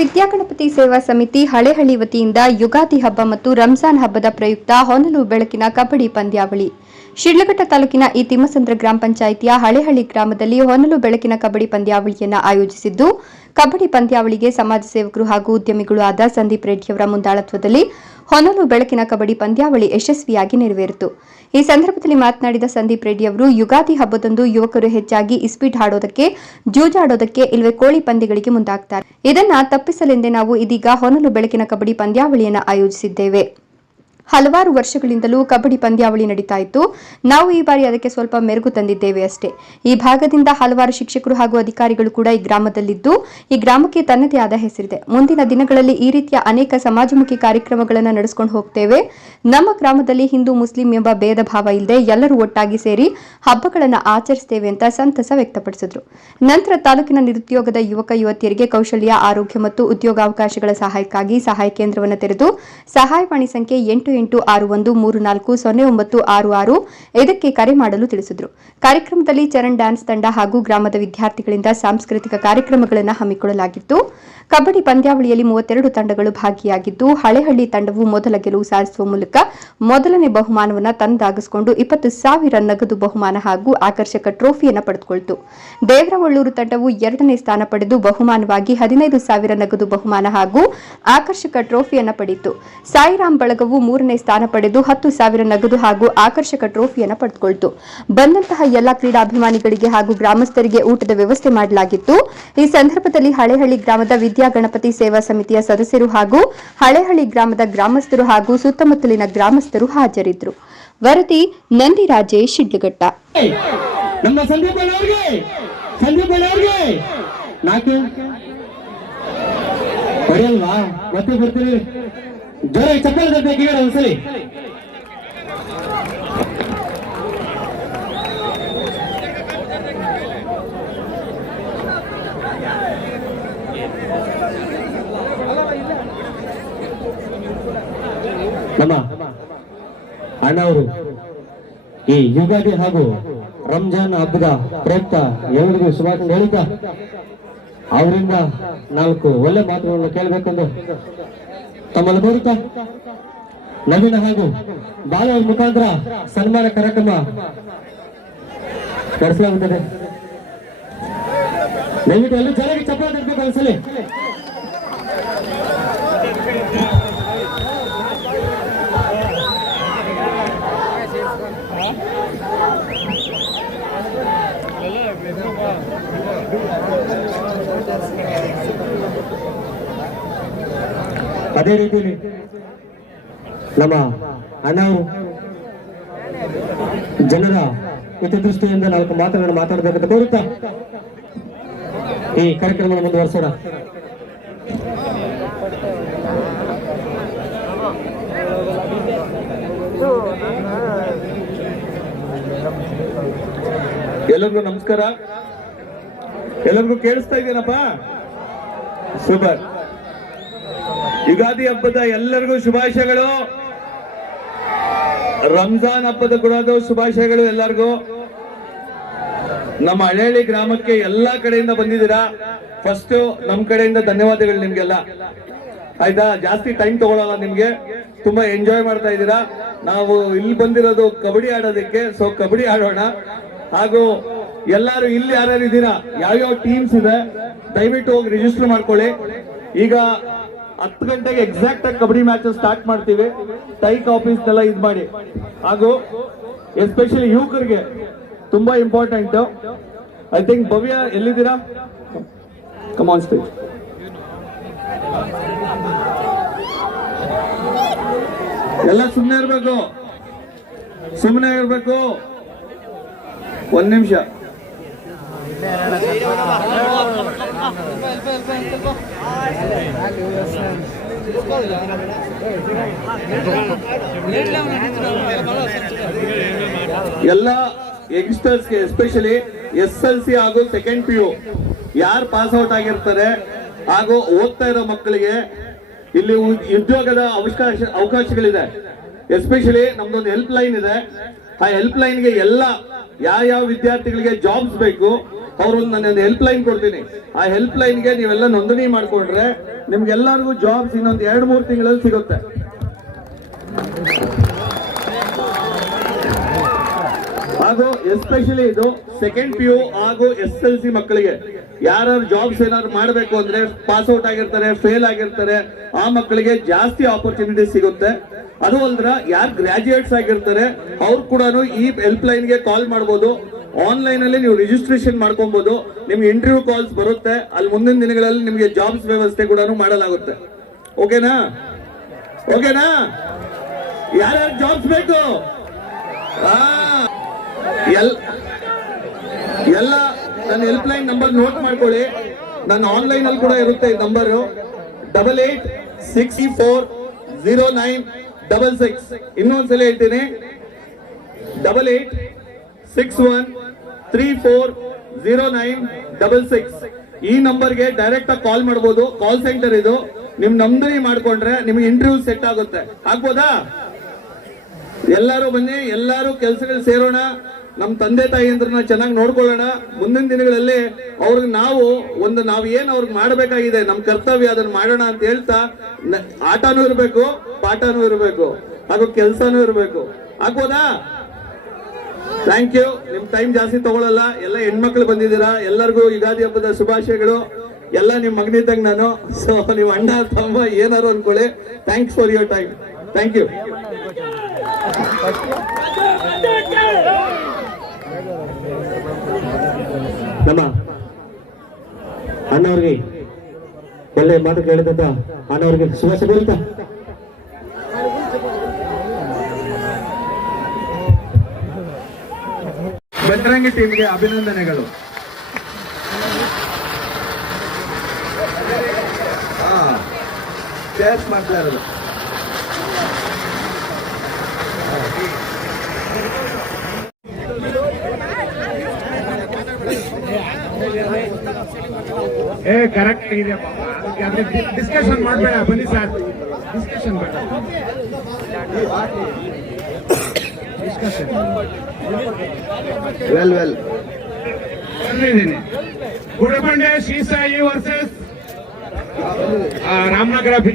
ವಿದ್ಯಾಗಣಪತಿ ಸೇವಾ ಸಮಿತಿ ಹಳೆಹಳ್ಳಿ ವತಿಯಿಂದ ಯುಗಾದಿ ಹಬ್ಬ ಮತ್ತು ರಂಜಾನ್ ಹಬ್ಬದ ಪ್ರಯುಕ್ತ ಹೊನಲು ಬೆಳಕಿನ ಕಬಡ್ಡಿ ಪಂದ್ಯಾವಳಿ. ಶಿಡ್ಲಘಟ್ಟ ತಾಲೂಕಿನ ಈ ತಿಮ್ಮಸಂದ್ರ ಗ್ರಾಮ ಪಂಚಾಯಿತಿಯ ಹಳೆಹಳ್ಳಿ ಗ್ರಾಮದಲ್ಲಿ ಹೊನಲು ಬೆಳಕಿನ ಕಬಡ್ಡಿ ಪಂದ್ಯಾವಳಿಯನ್ನು ಆಯೋಜಿಸಿದ್ದು, ಕಬಡ್ಡಿ ಪಂದ್ಯಾವಳಿಗೆ ಸಮಾಜ ಸೇವಕರು ಹಾಗೂ ಉದ್ಯಮಿಗಳು ಆದ ಸಂದೀಪ್ ರೆಡ್ಡಿಯವರ ಮುಂದಾಳತ್ವದಲ್ಲಿ ಹೊನಲು ಬೆಳಕಿನ ಕಬಡ್ಡಿ ಪಂದ್ಯಾವಳಿ ಯಶಸ್ವಿಯಾಗಿ ನೆರವೇರಿತು. ಈ ಸಂದರ್ಭದಲ್ಲಿ ಮಾತನಾಡಿದ ಸಂದೀಪ್ ರೆಡ್ಡಿ ಅವರು, ಯುಗಾದಿ ಹಬ್ಬದಂದು ಯುವಕರು ಹೆಚ್ಚಾಗಿ ಇಸ್ಪೀಟ್ ಆಡೋದಕ್ಕೆ ಜೂಜಾಡೋದಕ್ಕೆ ಇಲ್ಲವೇ ಕೋಳಿ ಪಂದ್ಯಗಳಿಗೆ ಮುಂದಾಗ್ತಾರೆ. ಇದನ್ನ ತಪ್ಪಿಸಲೆಂದೇ ನಾವು ಇದೀಗ ಹೊನಲು ಬೆಳಕಿನ ಕಬಡ್ಡಿ ಪಂದ್ಯಾವಳಿಯನ್ನು ಆಯೋಜಿಸಿದ್ದೇವೆ. ಹಲವಾರು ವರ್ಷಗಳಿಂದಲೂ ಕಬಡ್ಡಿ ಪಂದ್ಯಾವಳಿ ನಡೀತಾ ಇತ್ತು. ನಾವು ಈ ಬಾರಿ ಅದಕ್ಕೆ ಸ್ವಲ್ಪ ಮೆರುಗು ತಂದಿದ್ದೇವೆ ಅಷ್ಟೇ. ಈ ಭಾಗದಿಂದ ಹಲವಾರು ಶಿಕ್ಷಕರು ಹಾಗೂ ಅಧಿಕಾರಿಗಳು ಕೂಡ ಈ ಗ್ರಾಮದಲ್ಲಿದ್ದು, ಈ ಗ್ರಾಮಕ್ಕೆ ತನ್ನದೇ ಆದ ಹೆಸರಿದೆ. ಮುಂದಿನ ದಿನಗಳಲ್ಲಿ ಈ ರೀತಿಯ ಅನೇಕ ಸಮಾಜಮುಖಿ ಕಾರ್ಯಕ್ರಮಗಳನ್ನು ನಡೆಸಿಕೊಂಡು ಹೋಗ್ತೇವೆ. ನಮ್ಮ ಗ್ರಾಮದಲ್ಲಿ ಹಿಂದೂ, ಮುಸ್ಲಿಂ ಎಂಬ ಭೇದ ಭಾವ ಇಲ್ಲದೆ ಎಲ್ಲರೂ ಒಟ್ಟಾಗಿ ಸೇರಿ ಹಬ್ಬಗಳನ್ನು ಆಚರಿಸ್ತೇವೆ ಅಂತ ಸಂತಸ ವ್ಯಕ್ತಪಡಿಸಿದ್ರು. ನಂತರ ತಾಲೂಕಿನ ನಿರುದ್ಯೋಗದ ಯುವಕ, ಯುವತಿಯರಿಗೆ ಕೌಶಲ್ಯ, ಆರೋಗ್ಯ ಮತ್ತು ಉದ್ಯೋಗಾವಕಾಶಗಳ ಸಹಾಯಕ್ಕಾಗಿ ಸಹಾಯ ಕೇಂದ್ರವನ್ನು ತೆರೆದು ಸಹಾಯವಾಣಿ ಸಂಖ್ಯೆ ಎಂಟು ಎಂಟು ಆರು ಒಂದು ಮೂರು ನಾಲ್ಕು ಸೊನ್ನೆ ಒಂಬತ್ತು ಆರು ಆರು ಇದಕ್ಕೆ ಕರೆ ಮಾಡಲು ತಿಳಿಸಿದರು. ಕಾರ್ಯಕ್ರಮದಲ್ಲಿ ಚರಣ್ ಡ್ಯಾನ್ಸ್ ತಂಡ ಹಾಗೂ ಗ್ರಾಮದ ವಿದ್ಯಾರ್ಥಿಗಳಿಂದ ಸಾಂಸ್ಕೃತಿಕ ಕಾರ್ಯಕ್ರಮಗಳನ್ನು ಹಮ್ಮಿಕೊಳ್ಳಲಾಗಿತ್ತು. ಕಬಡ್ಡಿ ಪಂದ್ಯಾವಳಿಯಲ್ಲಿ ಮೂವತ್ತೆರಡು ತಂಡಗಳು ಭಾಗಿಯಾಗಿದ್ದು, ಹಳೆಹಳ್ಳಿ ತಂಡವು ಮೊದಲ ಗೆಲುವು ಸಾಧಿಸುವ ಮೂಲಕ ಮೊದಲನೇ ಬಹುಮಾನವನ್ನು ತಂದಾಗಿಸಿಕೊಂಡು ಇಪ್ಪತ್ತು ಸಾವಿರ ನಗದು ಬಹುಮಾನ ಹಾಗೂ ಆಕರ್ಷಕ ಟ್ರೋಫಿಯನ್ನು ಪಡೆದುಕೊಳ್ತು. ದೇವರವಳ್ಳೂರು ತಂಡವು ಎರಡನೇ ಸ್ಥಾನ ಪಡೆದು ಬಹುಮಾನವಾಗಿ ಹದಿನೈದು ಸಾವಿರ ನಗದು ಬಹುಮಾನ ಹಾಗೂ ಆಕರ್ಷಕ ಟ್ರೋಫಿಯನ್ನು ಪಡೆಯಿತು. ಸಾಯಿರಾಮ್ ಬಳಗವು ಮೂರನೇ ಸ್ಥಾನ ಪಡೆದು ಹತ್ತು ಸಾವಿರ ನಗದು ಹಾಗೂ ಆಕರ್ಷಕ ಟ್ರೋಫಿಯನ್ನು ಪಡೆದುಕೊಳ್ತು. ಬಂದಂತಹ ಎಲ್ಲ ಕ್ರೀಡಾಭಿಮಾನಿಗಳಿಗೆ ಹಾಗೂ ಗ್ರಾಮಸ್ಥರಿಗೆ ಊಟದ ವ್ಯವಸ್ಥೆ ಮಾಡಲಾಗಿತ್ತು. ಈ ಸಂದರ್ಭದಲ್ಲಿ ಹಳೆಹಳ್ಳಿ ಗ್ರಾಮದ ವಿದ್ಯಾ ಗಣಪತಿ ಸೇವಾ ಸಮಿತಿಯ ಸದಸ್ಯರು ಹಾಗೂ ಹಳೆಹಳ್ಳಿ ಗ್ರಾಮದ ಗ್ರಾಮಸ್ಥರು ಹಾಗೂ ಸುತ್ತಮುತ್ತಲಿನ ಗ್ರಾಮಸ್ಥರು ಹಾಜರಿದ್ದರು. ವರದಿ ಶಿಡ್ಲಘಟ್ಟ. ಅವ್ರಿಗೆ! ನಾಲ್ಕು. ಹೊಡೆಯಲ್ವಾ ಮತ್ತೆ ಬರ್ತೀರಿ ಜ್ವರ ಚಪ್ಪಲ್ ತಪ್ಪಿ ಈಗ ಒಂದ್ಸಲಿ. ನಮ್ಮ ಅಣ್ಣ ಅವರು ಈ ಯುಗಾದಿ ಹಾಗೂ ರಂಜಾನ್ ಹಬ್ಬದ ಪ್ರಯುಕ್ತ ಎಲ್ಲರಿಗೂ ಶುಭಾಶಯ ಹೇಳುತ್ತಾ ಅವರಿಂದ ನಾಲ್ಕು ಒಳ್ಳೆ ಮಾತುಗಳನ್ನು ಕೇಳಬೇಕೆಂದು ತಮ್ಮಲ್ಲಿ ಮೂಲಕ ನವೀನ ಹಾಗೂ ಬಾಲ ಮುಖಾಂತರ ಸನ್ಮಾನ ಕಾರ್ಯಕ್ರಮ ನಡೆಸಲಾಗುತ್ತದೆ. ದಯವಿಟ್ಟು ಎಲ್ಲರೂ ಚೆನ್ನಾಗಿ ಚಪ್ಪಾಳೆ ತರಬೇಕು ಅದೇ ರೀತಿಯಲ್ಲಿ ನಮ್ಮ ಅಣ್ಣ ಜನರ ಹಿತದೃಷ್ಟಿಯಿಂದ ನಾಲ್ಕು ಮಾತುಗಳನ್ನು ಮಾತಾಡಬೇಕಂತ ಕೋರುತ್ತಾ ಈ ಕಾರ್ಯಕ್ರಮ ಮುಂದುವರಿಸೋಣ. ಎಲ್ಲರಿಗೂ ನಮಸ್ಕಾರ. ಎಲ್ಲರಿಗೂ ಕೇಳಿಸ್ತಾ ಇದೇನಪ್ಪ ಸೂಪರ್. ಯುಗಾದಿ ಹಬ್ಬದ ಎಲ್ಲರಿಗೂ ಶುಭಾಶಯಗಳು. ರಂಜಾನ್ ಹಬ್ಬದ ಕೂಡ ಶುಭಾಶಯಗಳು ಎಲ್ಲರಿಗೂ. ನಮ್ಮ ಹಳ್ಳಿ ಗ್ರಾಮಕ್ಕೆ ಎಲ್ಲಾ ಕಡೆಯಿಂದ ಬಂದಿದ್ದೀರಾ? ಫಸ್ಟ್ ನಮ್ ಕಡೆಯಿಂದ ಧನ್ಯವಾದಗಳು ನಿಮ್ಗೆಲ್ಲ. ಆಯ್ತಾ? ಜಾಸ್ತಿ ಟೈಮ್ ತಗೊಳಲ್ಲ ನಿಮ್ಗೆ. ತುಂಬಾ ಎಂಜಾಯ್ ಮಾಡ್ತಾ ಇದ್ದೀರಾ? ನಾವು ಇಲ್ಲಿ ಬಂದಿರೋದು ಕಬಡ್ಡಿ ಆಡೋದಕ್ಕೆ ಸೊ ಕಬಡ್ಡಿ ಆಡೋಣ. ಹಾಗೂ ಎಲ್ಲಾರು ಇಲ್ಲಿ ಯಾರ್ಯಾರು ಇದ್ದೀರಾ? ಯಾವ್ಯಾವ ಟೀಮ್ಸ್ ಇದೆ? ದಯವಿಟ್ಟು ಹೋಗಿ ರಿಜಿಸ್ಟರ್ ಮಾಡ್ಕೊಳ್ಳಿ. ಈಗ ಹತ್ತು ಗಂಟೆಗೆ ಎಕ್ಸಾಕ್ಟ್ ಆಗಿ ಕಬಡ್ಡಿ ಮ್ಯಾಚ್ ಸ್ಟಾರ್ಟ್ ಮಾಡ್ತೀವಿ. ಟೈ ಆಫೀಸ್ ಎಲ್ಲ ಇದು ಮಾಡಿ. ಹಾಗೂ ಎಸ್ಪೆಷಲಿ ಯುವಕರಿಗೆ ತುಂಬಾ ಇಂಪಾರ್ಟೆಂಟ್ ಐ ಥಿಂಕ್ ಭವ್ಯ ಎಲ್ಲಿದ್ದೀರಾ? ಕಮಾನ್ ಸ್ಟೇಜ್ ಎಲ್ಲ ಸುಮ್ಮನೆ ಇರ್ಬೇಕು. ಸುಮ್ಮನೆ ಇರ್ಬೇಕು. ಒಂದ್ ನಿಮಿಷ. ಎಲ್ಲ ಯಂಗ್ಸ್ಟರ್ಸ್ಗೆ ಎಸ್ಪೆಷಲಿ ಎಸ್ ಎಲ್ ಸಿ ಹಾಗೂ ಸೆಕೆಂಡ್ ಪಿ ಯು ಯಾರು ಪಾಸ್ ಔಟ್ ಆಗಿರ್ತಾರೆ ಹಾಗೂ ಓದ್ತಾ ಇರೋ ಮಕ್ಕಳಿಗೆ ಇಲ್ಲಿ ಉದ್- ಉದ್ಯೋಗದ ಅವಕಾಶ ಅವಕಾಶಗಳಿದೆ. ಎಸ್ಪೆಷಲಿ ನಮ್ದೊಂದು ಹೆಲ್ಪ್ ಲೈನ್ ಇದೆ. ಆ ಹೆಲ್ಪ್ ಲೈನ್ಗೆ ಎಲ್ಲ ಯಾವ ಯಾವ ವಿದ್ಯಾರ್ಥಿಗಳಿಗೆ ಜಾಬ್ಸ್ ಬೇಕು ಅವ್ರೊಂದು ನಾನು ಹೆಲ್ಪ್ ಲೈನ್ ಕೊಡ್ತೀನಿ. ಆ ಹೆಲ್ಪ್ ಲೈನ್ಗೆ ನೀವೆಲ್ಲ ನೋಂದಣಿ ಮಾಡ್ಕೊಂಡ್ರೆ ನಿಮ್ಗೆಲ್ಲರಿಗೂ ಜಾಬ್ಸ್ ಇನ್ನೊಂದು ಎರಡು, ಮೂರು ತಿಂಗಳಲ್ಲಿ ಸಿಗುತ್ತೆ. ಹಾಗೂ ಎಸ್ಪೆಷಲಿ ಇದು ಸೆಕೆಂಡ್ ಪಿ ಯು ಹಾಗೂ ಎಸ್ ಎಲ್ ಸಿ ಮಕ್ಕಳಿಗೆ. ಯಾರು ಜಾಬ್ಸ್ ಏನಾದ್ರು ಮಾಡಬೇಕು ಅಂದ್ರೆ ಪಾಸ್ ಔಟ್ ಆಗಿರ್ತಾರೆ ಫೇಲ್ ಆಗಿರ್ತಾರೆ, ಆ ಮಕ್ಕಳಿಗೆ ಜಾಸ್ತಿ ಆಪರ್ಚುನಿಟಿ ಸಿಗುತ್ತೆ. ಅದು ಅಲ್ದ್ರ ಯಾರು ಗ್ರಾಜುಯೇಟ್ಸ್ ಆಗಿರ್ತಾರೆ, ಅವ್ರು ಕೂಡ ಈ ಹೆಲ್ಪ್ ಲೈನ್ಗೆ ಕಾಲ್ ಮಾಡ್ಬೋದು. ಆನ್ಲೈನ್ ಅಲ್ಲಿ ನೀವು ರಿಜಿಸ್ಟ್ರೇಷನ್ ಮಾಡ್ಕೊಬಹುದು ನಿಮ್ಗೆ ಇಂಟರ್ವ್ಯೂ ಕಾಲ್ಸ್ ಬರುತ್ತೆ. ಅಲ್ಲಿ ಮುಂದಿನ ದಿನಗಳಲ್ಲಿ ನಿಮಗೆ ಜಾಬ್ಸ್ ವ್ಯವಸ್ಥೆ ಕೂಡ ಮಾಡಲಾಗುತ್ತೆ. ಓಕೆನಾ ಓಕೆನಾ ಯಾರ್ಯಾರು ಜಾಬ್ಸ್ ಬೇಕು? ಎಲ್ಲ, ನನ್ನ ಹೆಲ್ಪ್ ಲೈನ್ ನಂಬರ್ ನೋಟ್ ಮಾಡ್ಕೊಳ್ಳಿ. ನನ್ನ ಆನ್ಲೈನ್ ಅಲ್ಲಿ ಕೂಡ ಇರುತ್ತೆ ಈ number double eight six four zero nine double six ಇನ್ನೊಂದ್ಸಲ ಹೇಳ್ತೀನಿ. Double eight six one three four zero nine double six ಈ ನಂಬರ್ಗೆ ಡೈರೆಕ್ಟ್ ಆಗಿ ಕಾಲ್ ಮಾಡಬಹುದು ಕಾಲ್ ಸೆಂಟರ್ ಇದು. ನಿಮ್ ನೋಂದಣಿ ಮಾಡ್ಕೊಂಡ್ರೆ ನಿಮ್ಗೆ ಇಂಟರ್ವ್ಯೂ ಸೆಟ್ ಆಗುತ್ತೆ. ಆಗ್ಬೋದಾ? ಎಲ್ಲರೂ ಬನ್ನಿ, ಎಲ್ಲರೂ ಕೆಲಸಗಳು ಸೇರೋಣ. ನಮ್ಮ ತಂದೆ ತಾಯಿಯಂದ್ರನ್ನ ಚೆನ್ನಾಗಿ ನೋಡ್ಕೊಳ್ಳೋಣ. ಮುಂದಿನ ದಿನಗಳಲ್ಲಿ ಅವ್ರಿಗೆ ನಾವು ಒಂದು ನಾವು ಏನ್ ಅವ್ರಿಗೆ ಮಾಡಬೇಕಾಗಿದೆ ನಮ್ಮ ಕರ್ತವ್ಯ ಅದನ್ನ ಮಾಡೋಣ ಅಂತ ಹೇಳ್ತಾ ಆಟನೂ ಇರಬೇಕು, ಪಾಠನೂ ಇರಬೇಕು, ಹಾಗೂ ಕೆಲಸನೂ ಇರಬೇಕು. ಆಗ್ಬೋದಾ? ಥ್ಯಾಂಕ್ ಯು ನಿಮ್ ಟೈಮ್ ಜಾಸ್ತಿ ತಗೊಳಲ್ಲ. ಎಲ್ಲ ಹೆಣ್ಮಕ್ಳು ಬಂದಿದ್ದೀರಾ? ಎಲ್ಲರಿಗೂ ಯುಗಾದಿ ಹಬ್ಬದ ಶುಭಾಶಯಗಳು. ಎಲ್ಲ ನಿಮ್ ಮಗನಿದ್ದಂಗೆ ನಾನು. ಸೊ ನೀವು ಅಣ್ಣ, ತಮ್ಮ ಏನಾರು ಅನ್ಕೊಳ್ಳಿ. Thanks for your time thank you ನಮ್ಮ ಅಣ್ಣವ್ರಿಗೆ ಒಳ್ಳೆ ಮಾತು ಕೇಳಿದಂತ ಅಣ್ಣವ್ರಿಗೆ ಶುಭಾಶಯ ಬೆಟ್ರಂಗಿ ಟೀಮ್ಗೆ ಅಭಿನಂದನೆಗಳು. ಚೇರ್ಸ್ ಮಾಡ್ತಾ ಇರೋದು. ಏ ಕರೆಕ್ಟ್ ಇದೆ ಡಿಸ್ಕಷನ್ ಮಾಡಬೇಡ, ಬನ್ನಿ ಸರ್ ಡಿಸ್ಕಷನ್ ಬೇಡ. Discussion well well. Gudibande Shri Sai versus Ramnagar అభి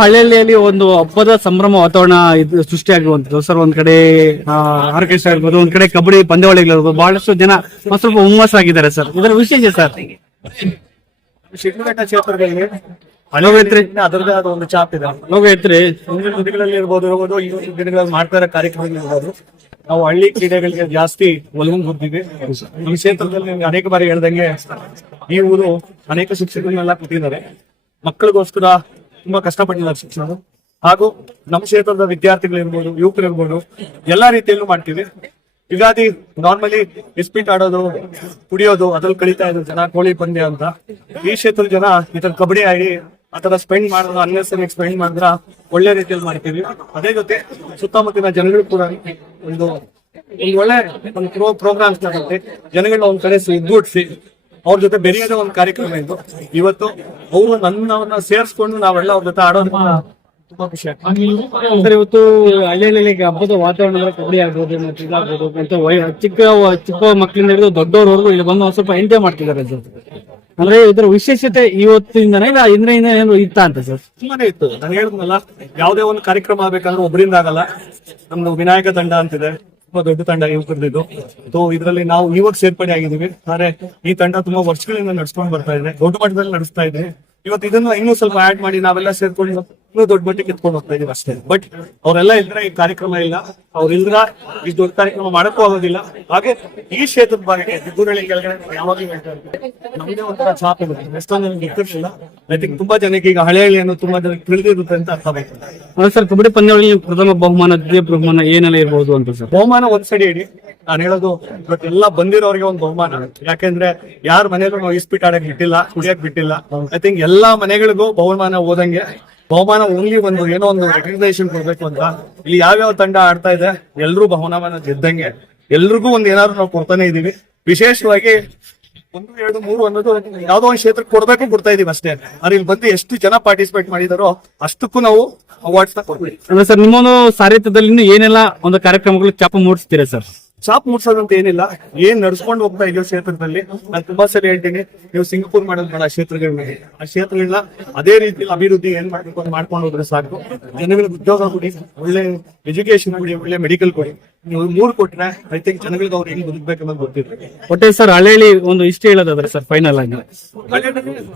ಹಳ್ಳಿಯಲ್ಲಿ ಒಂದು ಹಬ್ಬದ ಸಂಭ್ರಮ ವಾತಾವರಣ ಸೃಷ್ಟಿ ಸೃಷ್ಟಿಯಾಗುವಂಥದ್ದು ಸರ್ ಒಂದ್ ಕಡೆ ಆರ್ಕೆಸ್ಟ್ರಾ ಇರ್ಬೋದು ಒಂದ್ ಕಡೆ ಕಬಡ್ಡಿ ಪಂದ್ಯಾವಳಿಗಳಿರ್ಬೋದು ಬಹಳಷ್ಟು ಜನ ಒಂದ್ ಸ್ವಲ್ಪ ಹುಮ್ಮಸ್ಸಾಗಿದ್ದಾರೆ ಸರ್. ಇದರ ವಿಶೇಷ ಸರ್? ಶಿಡ್ಲಘಟ್ಟ ಕ್ಷೇತ್ರದಲ್ಲಿ ಲೋಗೈತ್ರಿ ಅದರದೇ ಆದ ಒಂದು ಚಾಪ್ ಇದೆ. ಲೋಗೈತ್ರಿ ಮುಂದಿನ ದಿನಗಳಲ್ಲಿ ಇರ್ಬೋದು ಇರ್ಬೋದು ಈ ಒಂದು ದಿನಗಳಲ್ಲಿ ಮಾಡ್ತಾ ಇರೋ ಕಾರ್ಯಕ್ರಮಗಳಿರ್ಬೋದು ನಾವು ಹಳ್ಳಿ ಕ್ರೀಡೆಗಳಿಗೆ ಜಾಸ್ತಿ ಒಲವು ಕೊಡ್ತೀವಿ ಈ ಕ್ಷೇತ್ರದಲ್ಲಿ ಅನೇಕ ಬಾರಿ ಹೇಳ್ದಂಗೆ ಈ ಊರು ಅನೇಕ ಶಿಕ್ಷಕರನ್ನೆಲ್ಲ ಕೊಟ್ಟಿದ್ದಾರೆ. ಮಕ್ಕಳಿಗೋಸ್ಕರ ತುಂಬಾ ಕಷ್ಟಪಟ್ಟಿದ್ದಾರೆ ಶಿಕ್ಷಣ ಹಾಗೂ ನಮ್ಮ ಕ್ಷೇತ್ರದ ವಿದ್ಯಾರ್ಥಿಗಳಿರ್ಬೋದು ಯುವಕರಿರ್ಬೋದು ಎಲ್ಲಾ ರೀತಿಯಲ್ಲೂ ಮಾಡ್ತೀವಿ. ಯುಗಾದಿ ನಾರ್ಮಲಿ ಬಿಸ್ಪೀಟ್ ಆಡೋದು, ಕುಡಿಯೋದು, ಅದ್ರಲ್ಲಿ ಕಳೀತಾ ಇದ್ರು ಜನ, ಕೋಳಿ ಪಂದ್ಯ ಅಂತ. ಈ ಕ್ಷೇತ್ರದ ಜನ ಈ ತರ ಕಬಡ್ಡಿ ಆಡಿ ಆತರ ಸ್ಪೆಂಡ್ ಮಾಡೋದು ಅನ್ನೆಸರಿ ಸ್ಪೆಂಡ್ ಮಾಡಿದ್ರ ಒಳ್ಳೆ ರೀತಿಯಲ್ಲಿ ಮಾಡ್ತೀವಿ. ಅದೇ ಜೊತೆ ಸುತ್ತಮುತ್ತಿನ ಜನಗಳು ಕೂಡ ಒಂದು ಒಂದು ಒಳ್ಳೆ ಒಂದು ಪ್ರೋ ಪ್ರೋಗ್ರಾಮ್ಸ್ ಜನಗಳನ್ನ ಒಂದ್ ಕಡೆ ಇದ್ದುಟ್ಸಿ ಅವ್ರ ಜೊತೆ ಬೆರೆಯೋದೇ ಒಂದು ಕಾರ್ಯಕ್ರಮ ಇದು. ಇವತ್ತು ಅವರು ನನ್ನವನ್ನ ಸೇರಿಸ್ಕೊಂಡು ನಾವೆಲ್ಲ ಅವ್ರ ಜೊತೆ ಆಡೋದು ತುಂಬಾ ಖುಷಿ ಇವತ್ತು ಹಳ್ಳಿ ಹಳ್ಳಿಗೆ ಹಬ್ಬದ ವಾತಾವರಣ ಕಬಡ್ಡಿ ಆಗ್ಬೋದು, ಮತ್ತೆ ಇದಾಗ್ಬೋದು ವಯ- ಚಿಕ್ಕ ಚಿಕ್ಕ ಮಕ್ಕಳಿಂದ ಹಿಡಿದು ದೊಡ್ಡವರವರೆಗೂ ಇಲ್ಲಿ ಬಂದು ಒಂದ್ ಸ್ವಲ್ಪ ಎಂಜಾಯ್ ಮಾಡ್ತಿದ್ದಾರೆ ಸರ್. ಅಂದ್ರೆ ಇದರ ವಿಶೇಷತೆ ಇವತ್ತಿಂದನೇ ಇಲ್ಲ ಇಂದ್ರಿಂದ ಏನು ಇತ್ತ ಅಂತ ಸರ್? ತುಂಬಾನೇ ಇತ್ತು. ನಾನು ಹೇಳಿದ್ನಲ್ಲ, ಯಾವುದೇ ಒಂದು ಕಾರ್ಯಕ್ರಮ ಆಗ್ಬೇಕಂದ್ರೆ ಒಬ್ಬರಿಂದ ಆಗಲ್ಲ. ನಮ್ದು ವಿನಾಯಕ ತಂಡ ಅಂತಿದೆ. ತುಂಬಾ ದೊಡ್ಡ ತಂಡ ಯುವಕರದ್ದು ಸೊ ಇದರಲ್ಲಿ ನಾವು ಇವಾಗ ಸೇರ್ಪಡೆ ಆಗಿದ್ದೀವಿ. ಆದ್ರೆ ಈ ತಂಡ ತುಂಬಾ ವರ್ಷಗಳಿಂದ ನಡ್ಸ್ಕೊಂಡು ಬರ್ತಾ ಇದೆ. ದೊಡ್ಡ ಮಟ್ಟದಲ್ಲಿ ನಡೆಸ್ತಾ ಇದೆ. ಇವತ್ತು ಇದನ್ನ ಇನ್ನೂ ಸ್ವಲ್ಪ ಆಡ್ ಮಾಡಿ ನಾವೆಲ್ಲ ಸೇರ್ಕೊಂಡು ದೊಡ್ಡ ಮಟ್ಟಿಗೆ ಎತ್ಕೊಂಡು ಹೋಗ್ತಾ ಇದೀವಿ ಅಷ್ಟೇ. ಬಟ್ ಅವರೆಲ್ಲ ಇಲ್ದ್ರೆ ಈ ಕಾರ್ಯಕ್ರಮ ಇಲ್ಲ. ಅವ್ರಿಲ್ದ್ರ ಇಷ್ಟು ದೊಡ್ಡ ಕಾರ್ಯಕ್ರಮ ಮಾಡಕ್ಕೂ ಆಗೋದಿಲ್ಲ. ಹಾಗೆ ಈ ಕ್ಷೇತ್ರದ ಬಗ್ಗೆ ದಿಗ್ಗುರಳಿ ಕೆಳಗಡೆ ಯಾವಾಗಲೂ. ನಮ್ದೇ ಒಂಥರ ಛಾಪ್ ಇದೆ. ಎಷ್ಟೊಂದು ನನಗೆ ಗೊತ್ತಿರ್ಲಿಲ್ಲ. ಐ ತಿಂಕ್ ತುಂಬಾ ಜನಕ್ಕೆ ಈಗ ಹಳೆ ಹಳ್ಳಿಯನ್ನು ತುಂಬಾ ಜನಕ್ಕೆ ತಿಳಿದಿರುತ್ತೆ ಅಂತ ಅರ್ಥ ಅಂದ್ರೆ ಸರ್ ಕಬಡ್ಡಿ ಪಂದ್ಯಾವಳಿ ಪ್ರಥಮ ಬಹುಮಾನ ದ್ವಿತೀಯ ಬಹುಮಾನ ಏನೆಲ್ಲ ಇರ್ಬೋದು ಅಂತ ಸರ್? ಬಹುಮಾನ ಒಂದ್ ಸೈಡ್ ಇಡಿ. ನಾನು ಹೇಳೋದು ಇವತ್ತು ಎಲ್ಲ ಬಂದಿರೋರಿಗೆ ಒಂದು ಬಹುಮಾನ. ಯಾಕೆಂದ್ರೆ ಯಾರ ಮನೆಯಲ್ಲೂ ನಾವು ಇಸ್ಪಿಟ್ ಆಡಕ್ ಬಿಟ್ಟಿಲ್ಲ ಕುಡಿಯಕ್ ಬಿಟ್ಟಿಲ್ಲ. ಐ ತಿಂಕ್ ಎಲ್ಲಾ ಮನೆಗಳಿಗೂ ಬಹುಮಾನ ಓದಂಗೆ ಬಹುಮಾನ ಓನ್ಲಿ ಒಂದು ಏನೋ ಒಂದು ರೆಕಗ್ನೈಸೇಷನ್ ಕೊಡ್ಬೇಕು ಅಂತ. ಇಲ್ಲಿ ಯಾವ್ಯಾವ ತಂಡ ಆಡ್ತಾ ಇದೆ, ಎಲ್ರೂ ಬಹುಮಾನ ಗೆದ್ದಂಗೆ. ಎಲ್ರಿಗೂ ಒಂದ್ ಏನಾದ್ರು ನಾವು ಕೊಡ್ತಾನೆ ಇದೀವಿ. ವಿಶೇಷವಾಗಿ ಒಂದು, ಎರಡು, ಮೂರು ಅನ್ನೋದು ಯಾವ್ದೋ ಒಂದು ಕ್ಷೇತ್ರಕ್ಕೆ ಕೊಡ್ಬೇಕು ಕೊಡ್ತಾ ಇದೀವಿ ಅಷ್ಟೇ. ಆದ್ರೆ ಇಲ್ಲಿ ಬಂದು ಎಷ್ಟು ಜನ ಪಾರ್ಟಿಸಿಪೇಟ್ ಮಾಡಿದಾರೋ ಅಷ್ಟಕ್ಕೂ ನಾವು ಅವಾರ್ಡ್ಸ್ನ ಅಂದ್ರೆ ಸರ್, ನಿಮ್ಮೊಂದು ಸಾರಥ್ಯದಲ್ಲಿ ಏನೆಲ್ಲ ಒಂದು ಕಾರ್ಯಕ್ರಮಗಳು ಚಾಪ ಮೂಡಿಸ್ತೀರಾ ಸರ್? ಚಾಪ್ ಮುಟ್ಸೋದಂತ ಏನಿಲ್ಲ. ಏನ್ ನಡ್ಸ್ಕೊಂಡು ಹೋಗ್ತಾ ಇದೆಯೋ ಕ್ಷೇತ್ರದಲ್ಲಿ ನಾನು ತುಂಬಾ ಸರಿ ಹೇಳ್ತೀನಿ. ನೀವು ಸಿಂಗಪುರ್ ಮಾಡೋದು ಬೇಡ ಆ ಕ್ಷೇತ್ರಗಳನ್ನ ಆ ಕ್ಷೇತ್ರಗಳನ್ನ ಅದೇ ರೀತಿ ಅಭಿವೃದ್ಧಿ ಏನ್ ಮಾಡ್ಬೇಕು ಅಂತ ಮಾಡ್ಕೊಂಡು ಹೋದ್ರೆ ಸಾಕು. ಜನಗಳಿಗೆ ಉದ್ಯೋಗ ಕೊಡಿ ಒಳ್ಳೆ ಎಜುಕೇಶನ್ ಕೊಡಿ ಒಳ್ಳೆ ಮೆಡಿಕಲ್ ಕೊಡಿ. ನೀವು ಮೂರ್ ಕೊಟ್ರೆ ಐ ಥಿಂಕ್ ಜನಗಳಿಗೆ ಅವ್ರು ಹೆಂಗ್ ಬದುಕ್ಬೇಕು ಅನ್ನೋದು ಗೊತ್ತಿದೆ ಒಟ್ಟೆ ಸರ್ ಹಳೇಲಿ ಒಂದು ಇಷ್ಟ ಹೇಳೋದಾದ್ರೆ ಸರ್ ಫೈನಲ್ ಆಗಿ.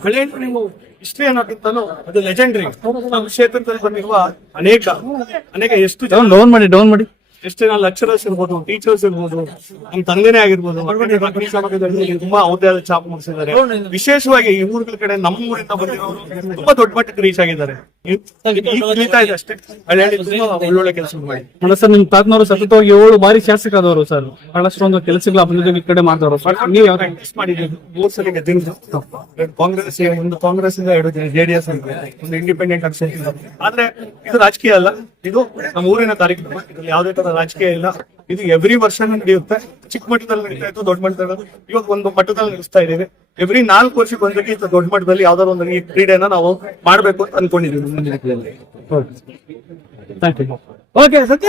ಹಳೆ ನೀವು ಹಿಸ್ಟ್ರಿ ಅನ್ನೋಕ್ಕಿಂತಲೂ ಅದು ಲೆಜೆಂಡ್ರಿ ನಮ್ಮ ಕ್ಷೇತ್ರದಲ್ಲಿ ಬಂದಿರುವ ಅನೇಕ ಅನೇಕ ಎಷ್ಟು ಜನ ಡೌನ್ ಮಾಡಿ ಡೌನ್ ಮಾಡಿ. ಎಷ್ಟು ಜನ ಲೆಕ್ಚರರ್ಸ್ ಇರ್ಬೋದು ಟೀಚರ್ಸ್ ಇರ್ಬೋದು ನಮ್ಮ ತಂದೆನೇ ಆಗಿರ್ಬೋದು ತುಂಬಾ ಅವ್ರದೇ ಆದ ಚಾಪ್ ವಿಶೇಷವಾಗಿ ಈ ಊರುಗಳ ಕಡೆ ನಮ್ಮ ಊರಿಂದ ಬಂದಿರೋರು ತುಂಬಾ ದೊಡ್ಡ ಮಟ್ಟಕ್ಕೆ ರೀಚ್ ಆಗಿದ್ದಾರೆ. ಅಷ್ಟೇ. ಹಳ್ಳಿ ತುಂಬಾ ಒಳ್ಳೊಳ್ಳೆ ಕೆಲಸ ಮಾಡಿ ಅಲ್ಲ ಸರ್ ನಿಮ್ ತಾತನವರು ಸತತವಾಗಿ ಏಳು ಬಾರಿ ಶಾಸಕರಾದವರು ಸರ್. ಬಹಳಷ್ಟು ಒಂದು ಕೆಲಸಗಳ ಅಭಿವೃದ್ಧಿ ಕಡೆ ಮಾಡ್ದವರು ಸರ್. ನೀವು ಯಾವ ಮಾಡಿದ್ದೀವಿ. ಮೂರ್ ಸಲ ಕಾಂಗ್ರೆಸ್ ಒಂದು ಕಾಂಗ್ರೆಸ್ ಇಂದ ಎರಡು ಜೆಡಿಎಸ್ ಒಂದು ಇಂಡಿಪೆಂಡೆಂಟ್ ಅಕ್ಷ ಆದ್ರೆ ಇದು ರಾಜಕೀಯ ಅಲ್ಲ. ಇದು ನಮ್ಮ ಊರಿನ ಕಾರ್ಯಕ್ರಮ. ಇದ್ರಲ್ಲಿ ಯಾವುದೇ ತರ ರಾಜಕೀಯ ಇಲ್ಲ. ಇದು ಎವ್ರಿ ವರ್ಷ ನಡೆಯುತ್ತೆ. ಚಿಕ್ಕ ಮಟ್ಟದಲ್ಲಿ ನಡೀತಾ ಇತ್ತು ದೊಡ್ಡ ಮಟ್ಟದಲ್ಲಿ. ಇವಾಗ ಒಂದು ಮಟ್ಟದಲ್ಲಿ ನಡೆಸ್ತಾ ಇದ್ದೀವಿ. ಎವ್ರಿ ನಾಲ್ಕು ವರ್ಷಕ್ಕೆ ಒಂದಕ್ಕೆ ಇಂತ ದೊಡ್ಡ ಮಟ್ಟದಲ್ಲಿ ಯಾವ್ದಾದ್ರು ಒಂದು ಈ ಕ್ರೀಡೆನ ನಾವು ಮಾಡ್ಬೇಕು ಅಂತ ಅನ್ಕೊಂಡಿದ್ದೀವಿ ಮುಂದಿನ ಸತ್ಯ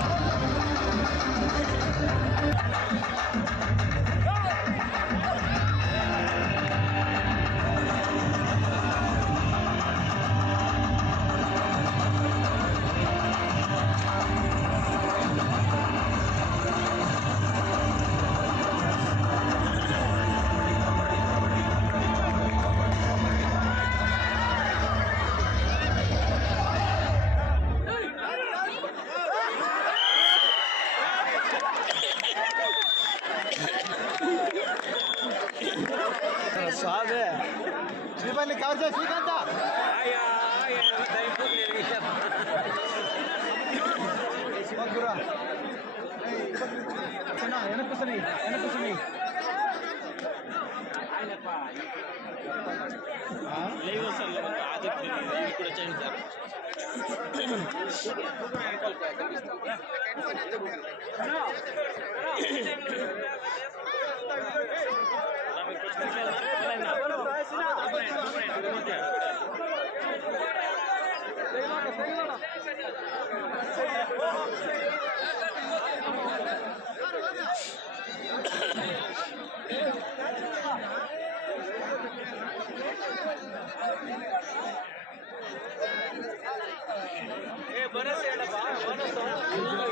அண்ணா எனக்கு சரி எனக்கு சரி కూడా ಮನಸ್ಸು ಹೇಳಪ್ಪ ಮನಸ್ಸು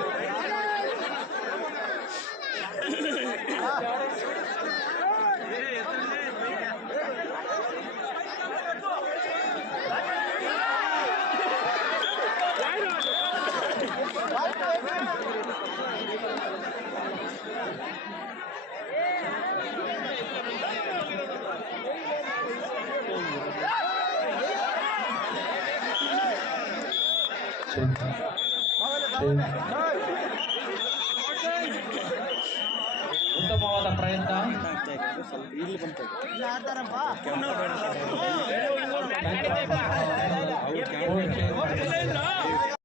ಯು ಓಕೆ ಸತ್ಯ ಉತ್ತಮವಾದ ಪ್ರಯತ್ನ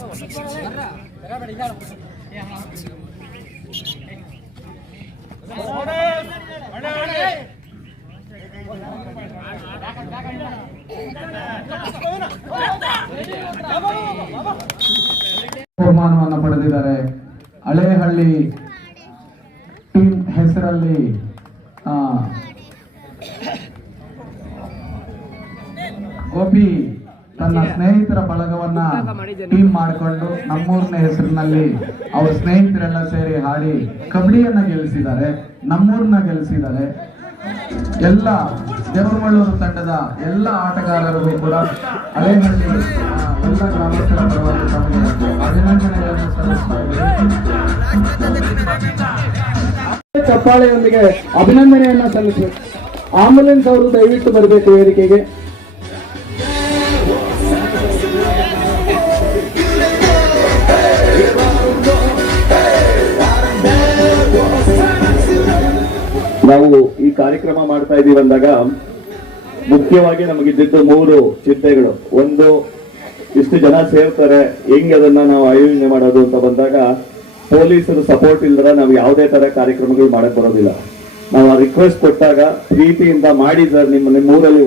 ಬಹುಮಾನವನ್ನು ಮಾಡಿಕೊಂಡು ನಮ್ಮೂರಿನ ಹೆಸರಿನಲ್ಲಿ ಅವ್ರ ಸ್ನೇಹಿತರೆಲ್ಲ ಸೇರಿ ಹಾಡಿ ಕಬಡ್ಡಿಯನ್ನ ಗೆಲ್ಲಿಸಿದ್ದಾರೆ. ನಮ್ಮೂರನ್ನ ಗೆಲ್ಲಿಸಿದ್ದಾರೆ. ಎಲ್ಲ ದೇವರಮಳ್ಳೂರು ತಂಡದ ಎಲ್ಲ ಆಟಗಾರರಿಗೂ ಕೂಡ ಹಳೆಹಳ್ಳಿ ಎಲ್ಲ ಗ್ರಾಮಸ್ಥರ ಪರವಾಗಿ ತಮಗೆ ಅಭಿನಂದನೆಗಳನ್ನು ಸಲ್ಲಿಸ್ತಾ ಚಪ್ಪಾಳೆಯೊಂದಿಗೆ ಅಭಿನಂದನೆಯನ್ನ ಸಲ್ಲಿಸಬೇಕು ಆಂಬುಲೆನ್ಸ್ ಅವರು ದಯವಿಟ್ಟು ಬರಬೇಕು ವೇದಿಕೆಗೆ. ನಾವು ಈ ಕಾರ್ಯಕ್ರಮ ಮಾಡ್ತಾ ಇದೀವಿ ಅಂದಾಗ ಮುಖ್ಯವಾಗಿ ನಮಗಿದ್ದಿದ್ದು ಮೂರು ಚಿಂತೆಗಳು. ಒಂದು, ಇಷ್ಟು ಜನ ಸೇರ್ತಾರೆ, ಹೆಂಗ್ ಅದನ್ನ ನಾವು ಆಯೋಜನೆ ಮಾಡೋದು ಅಂತ ಬಂದಾಗ ಪೊಲೀಸರು ಸಪೋರ್ಟ್ ಇಲ್ದ್ರೆ ನಾವು ಯಾವುದೇ ತರ ಕಾರ್ಯಕ್ರಮಗಳು ಮಾಡಕ್ ಬರೋದಿಲ್ಲ. ನಾವು ಆ ರಿಕ್ವೆಸ್ಟ್ ಕೊಟ್ಟಾಗ ಪ್ರೀತಿಯಿಂದ ಮಾಡಿ ಸರ್ ನಿಮ್ಮ ನಿಮ್ಮ ಊರಲ್ಲಿ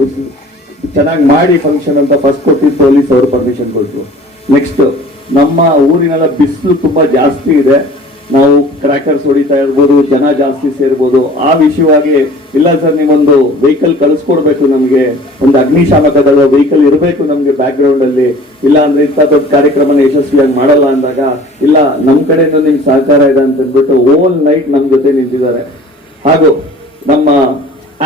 ಚೆನ್ನಾಗಿ ಮಾಡಿ ಫಂಕ್ಷನ್ ಅಂತ ಫಸ್ಟ್ ಕೊಟ್ಟಿದ್ದು ಪೊಲೀಸ್ ಅವರು ಪರ್ಮಿಷನ್ ಕೊಟ್ಟರು ನೆಕ್ಸ್ಟ್ ನಮ್ಮ ಊರಿನೆಲ್ಲ ಬಿಸಿಲು ತುಂಬಾ ಜಾಸ್ತಿ ಇದೆ. ನಾವು ಕ್ರ್ಯಾಕರ್ಸ್ ಹೊಡಿತಾ ಇರ್ಬೋದು, ಜನ ಜಾಸ್ತಿ ಸೇರ್ಬೋದು, ಆ ವಿಷಯವಾಗಿ ಇಲ್ಲ ಸರ್ ನೀವೊಂದು ವೆಹಿಕಲ್ ಕಳಿಸ್ಕೊಡ್ಬೇಕು ನಮಗೆ. ಒಂದು ಅಗ್ನಿಶಾಮಕ ದಳ ವೆಹಿಕಲ್ ಇರಬೇಕು ನಮಗೆ ಬ್ಯಾಕ್ ಗ್ರೌಂಡ್ ಅಲ್ಲಿ. ಇಲ್ಲ ಅಂದ್ರೆ ಇಂಥ ದೊಡ್ಡ ಕಾರ್ಯಕ್ರಮನ ಯಶಸ್ವಿಯಾಗಿ ಮಾಡಲ್ಲ ಅಂದಾಗ, ಇಲ್ಲ ನಮ್ಮ ಕಡೆಯಿಂದ ನಿಮ್ಗೆ ಸಹಕಾರ ಇದೆ ಅಂತ ಅಂದ್ಬಿಟ್ಟು ಓಲ್ ನೈಟ್ ನಮ್ಮ ಜೊತೆ ನಿಂತಿದ್ದಾರೆ. ಹಾಗೂ ನಮ್ಮ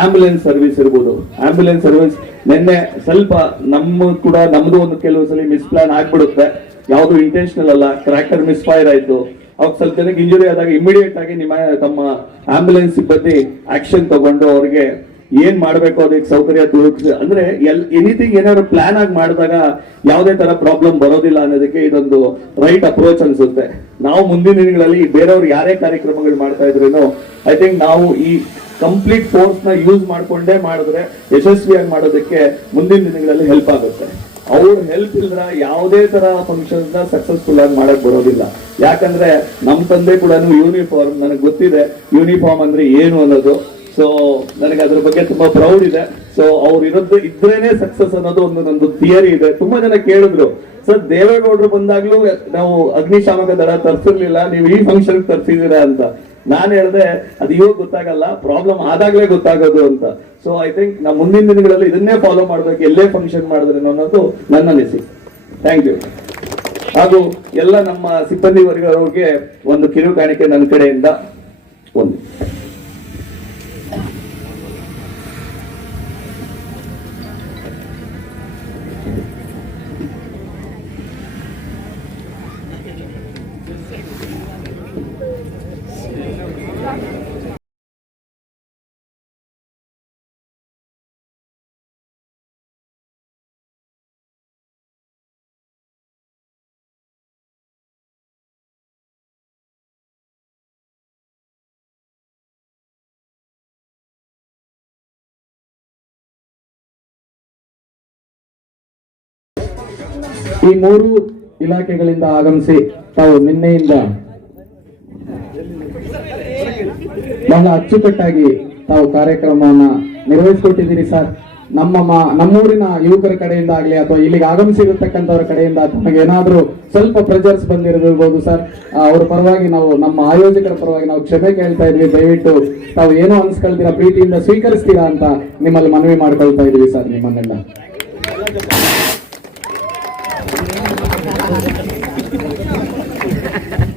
ಆಂಬ್ಯುಲೆನ್ಸ್ ಸರ್ವಿಸ್ ಇರ್ಬೋದು. ಆಂಬ್ಯುಲೆನ್ಸ್ ಸರ್ವಿಸ್ ನಿನ್ನೆ ಸ್ವಲ್ಪ ನಮ್ಮ ಕೂಡ ನಮ್ಮದು ಒಂದು ಕೆಲವು ಸಲ ಮಿಸ್ ಪ್ಲಾನ್ ಆಗ್ಬಿಡುತ್ತೆ. ಯಾವುದು ಇಂಟೆನ್ಷನಲ್ ಅಲ್ಲ ಕ್ರ್ಯಾಕರ್ ಮಿಸ್ ಫೈರ್ ಆಯ್ತು. ಅವಾಗ ಸ್ವಲ್ಪ ಜನಕ್ಕೆ ಇಂಜುರಿ ಆದಾಗ ಇಮಿಡಿಯೇಟ್ ಆಗಿ ನಿಮ್ಮ, ತಮ್ಮ ಆಂಬ್ಯುಲೆನ್ಸ್ ಸಿಬ್ಬಂದಿ ಆಕ್ಷನ್ ತಗೊಂಡು ಅವ್ರಿಗೆ ಏನ್ ಮಾಡ್ಬೇಕು, ಅದಕ್ಕೆ ಸೌಕರ್ಯ ಅಂದ್ರೆ ಎಲ್ ಎನಿಥಿಂಗ್ ಏನಾದ್ರು ಪ್ಲಾನ್ ಆಗಿ ಮಾಡಿದಾಗ ಯಾವುದೇ ತರ ಪ್ರಾಬ್ಲಮ್ ಬರೋದಿಲ್ಲ ಅನ್ನೋದಕ್ಕೆ ಇದೊಂದು ರೈಟ್ ಅಪ್ರೋಚ್ ಅನ್ಸುತ್ತೆ. ನಾವು ಮುಂದಿನ ದಿನಗಳಲ್ಲಿ ಬೇರೆಯವ್ರು ಯಾರೇ ಕಾರ್ಯಕ್ರಮಗಳು ಮಾಡ್ತಾ ಇದ್ರು ಐ ಥಿಂಕ್ ನಾವು ಈ ಕಂಪ್ಲೀಟ್ ಫೋರ್ಸ್ನ ಯೂಸ್ ಮಾಡ್ಕೊಂಡೇ ಮಾಡಿದ್ರೆ ಯಶಸ್ವಿಯಾಗಿ ಮಾಡೋದಕ್ಕೆ ಮುಂದಿನ ದಿನಗಳಲ್ಲಿ ಹೆಲ್ಪ್ ಆಗುತ್ತೆ. ಅವ್ರ ಹೆಲ್ಪ್ ಇಲ್ದ್ರ ಯಾವುದೇ ತರ ಫಂಕ್ಷನ್ ಸಕ್ಸಸ್ಫುಲ್ ಆಗಿ ಮಾಡಕ್ ಬರೋದಿಲ್ಲ. ಯಾಕಂದ್ರೆ ನಮ್ ತಂದೆ ಕೂಡ ಯೂನಿಫಾರ್ಮ್ ನನಗೆ ಗೊತ್ತಿದೆ. ಯೂನಿಫಾರ್ಮ್ ಅಂದ್ರೆ ಏನು ಅನ್ನೋದು. ಸೊ ನನಗೆ ಅದ್ರ ಬಗ್ಗೆ ತುಂಬಾ ಪ್ರೌಡ್ ಇದೆ. ಸೊ ಅವ್ರ ಇರೋದು ಇದ್ರೇನೆ ಸಕ್ಸಸ್ ಅನ್ನೋದು ಒಂದು ನಂದು ಥಿಯರಿ ಇದೆ. ತುಂಬಾ ಜನ ಕೇಳಿದ್ರು, ಸರ್, ದೇವೇಗೌಡರು ಬಂದಾಗ್ಲೂ ನಾವು ಅಗ್ನಿಶಾಮಕ ದಳ ತರ್ಸಿರ್ಲಿಲ್ಲ, ನೀವು ಈ ಫಂಕ್ಷನ್ ತರ್ಸಿದೀರಾ ಅಂತ. ನಾನು ಹೇಳಿದೆ, ಅದು ಇವಾಗ ಗೊತ್ತಾಗಲ್ಲ ಪ್ರಾಬ್ಲಮ್ ಆದಾಗಲೇ ಗೊತ್ತಾಗೋದು ಅಂತ. ಸೊ ಐ ಥಿಂಕ್ ನಾವು ಮುಂದಿನ ದಿನಗಳಲ್ಲಿ ಇದನ್ನೇ ಫಾಲೋ ಮಾಡಬೇಕು, ಎಲ್ಲೇ ಫಂಕ್ಷನ್ ಮಾಡಿದ್ರೆ ಅನ್ನೋದು ನನ್ನ ಅನಿಸಿ ಥ್ಯಾಂಕ್ ಯು ಹಾಗೂ ಎಲ್ಲ ನಮ್ಮ ಸಿಬ್ಬಂದಿ ವರ್ಗದವ್ರಿಗೆ ಒಂದು ಕಿರು ಕಾಣಿಕೆ ನನ್ನ ಕಡೆಯಿಂದ. ಒಂದು. ಈ ಮೂರು ಇಲಾಖೆಗಳಿಂದ ಆಗಮಿಸಿ ತಾವು ನಿನ್ನೆಯಿಂದ ಬಹಳ ಅಚ್ಚುಕಟ್ಟಾಗಿ ತಾವು ಕಾರ್ಯಕ್ರಮವನ್ನ ನಿರ್ವಹಿಸಿಕೊಟ್ಟಿದ್ದೀರಿ ಸರ್. ನಮ್ಮ ನಮ್ಮೂರಿನ ಯುವಕರ ಕಡೆಯಿಂದ ಆಗಲಿ ಅಥವಾ ಇಲ್ಲಿಗೆ ಆಗಮಿಸಿರತಕ್ಕಂಥವ್ರ ಕಡೆಯಿಂದ ತಮಗೆ ಏನಾದರೂ ಸ್ವಲ್ಪ ಪ್ರೆಜರ್ಸ್ ಬಂದಿರಬಹುದು ಸರ್. ಅವ್ರ ಪರವಾಗಿ ನಾವು, ನಮ್ಮ ಆಯೋಜಕರ ಪರವಾಗಿ ನಾವು ಕ್ಷಮೆ ಕೇಳ್ತಾ ಇದ್ವಿ. ದಯವಿಟ್ಟು ತಾವು ಏನೋ ಅನ್ಸ್ಕೊಳ್ತೀರಾ, ಪ್ರೀತಿಯಿಂದ ಸ್ವೀಕರಿಸ್ತೀರಾ ಅಂತ ನಿಮ್ಮಲ್ಲಿ ಮನವಿ ಮಾಡ್ಕೊಳ್ತಾ ಇದ್ವಿ ಸರ್ ನಿಮ್ಮನ್ನೆಲ್ಲ.